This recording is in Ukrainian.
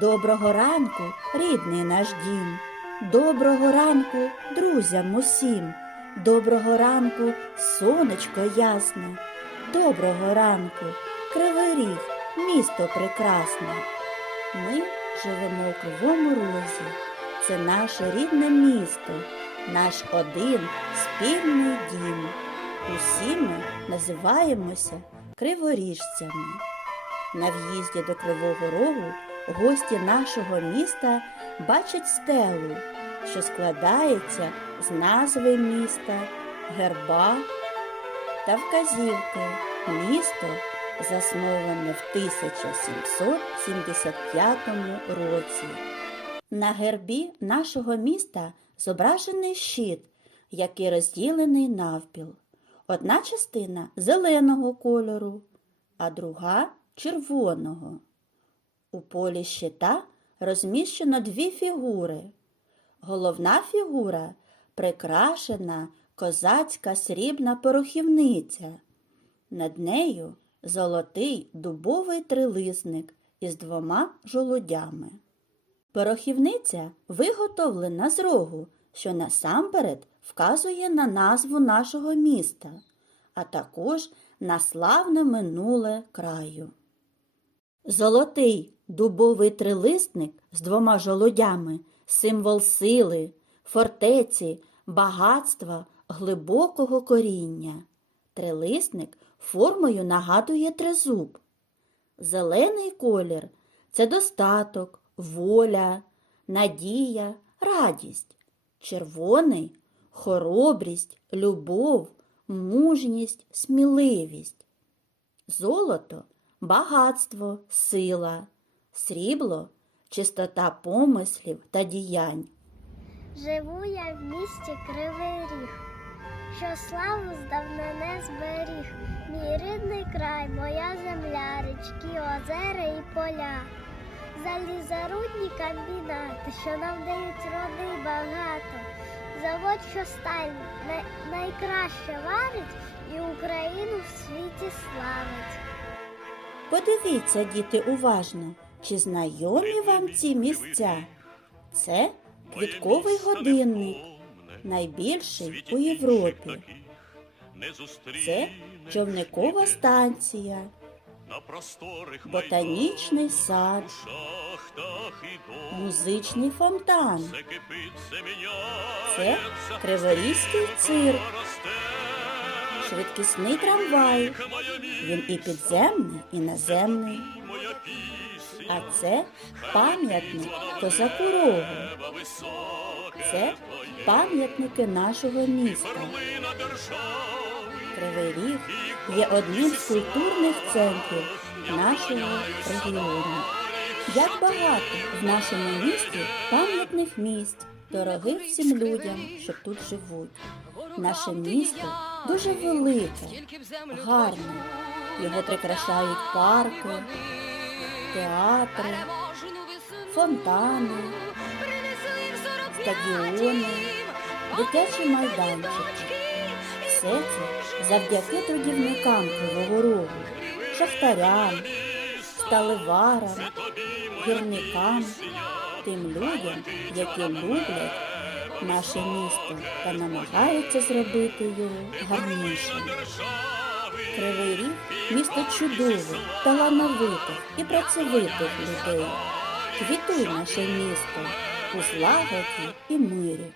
Доброго ранку, рідний наш дім. Доброго ранку, друзям усім. Доброго ранку, сонечко ясне. Доброго ранку, Кривий Ріг, місто прекрасне. Ми живемо у Кривому Розі. Це наше рідне місто, наш один спільний дім. Усі ми називаємося криворіжцями. На в'їзді до Кривого Рогу гості нашого міста бачать стелу, що складається з назви міста, герба та вказівки. Місто засноване в 1775 році. На гербі нашого міста зображений щит, який розділений навпіл. Одна частина зеленого кольору, а друга червоного. У полі щита розміщено дві фігури. Головна фігура прикрашена козацька срібна порохівниця. Над нею золотий дубовий трилисник із двома жолудями. Порохівниця виготовлена з рогу, що насамперед вказує на назву нашого міста, а також на славне минуле краю. Золотий дубовий трилисник з двома жолудями символ сили, фортеці, багатства, глибокого коріння. Трилисник формою нагадує тризуб. Зелений колір це достаток, воля, надія, радість. Червоний хоробрість, любов, мужність, сміливість. Золото багатство, сила, срібло чистота помислів та діянь. Живу я в місті Кривий Ріг, що славу здавна не зберіг. Мій рідний край, моя земля, річки, озера і поля. Залізорудні комбінати, що нам дають роди багато. Завод, що сталь най- найкраще варить і Україну в світі славить. Подивіться, діти, уважно, чи знайомі вам ці місця? Це квітковий годинник, найбільший у Європі. Це човникова станція, ботанічний сад, музичний фонтан. Це Криворізький цирк, швидкісний трамвай. Він і підземний, і наземний. А це пам'ятник козаку Рогу. Це пам'ятники нашого міста. Кривий Ріг є одним з культурних центрів нашого регіону. Як багато в нашому місті пам'ятних місць, дорогих всім людям, що тут живуть. Наше місто дуже велике, гарне. Його прикрашають парки, театри, фонтани, стадіони, дитячі майданчики. Все це завдяки трудівникам Кривого Рогу, шахтарям, сталеварам, гірникам, тим людям, які люблять наше місто та намагаються зробити його гарнішим. Кривий Ріг місто чудове, талановитих і працьовитих людей. Квітуй наше місто у злагоді і мирі.